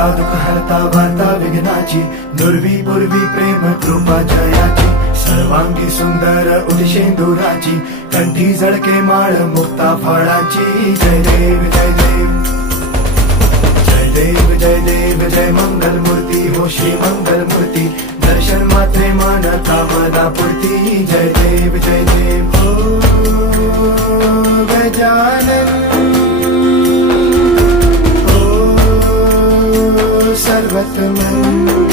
हरता दुःख हरता वार्ता विघ्नाची, दुर्वी पूर्वी प्रेम कृपा जयाची, सर्वांगी सुंदर उदिशेंदुराची, कंठी झळके माळ मुक्ता फळाची. जय देव जय देव जय देव जय देव जय मंगल मूर्ती हो श्री मंगल मूर्ती, दर्शन मात्रे मन कामना पूर्ती. जय देव जय देव हो गजानन हो सर्वतमन.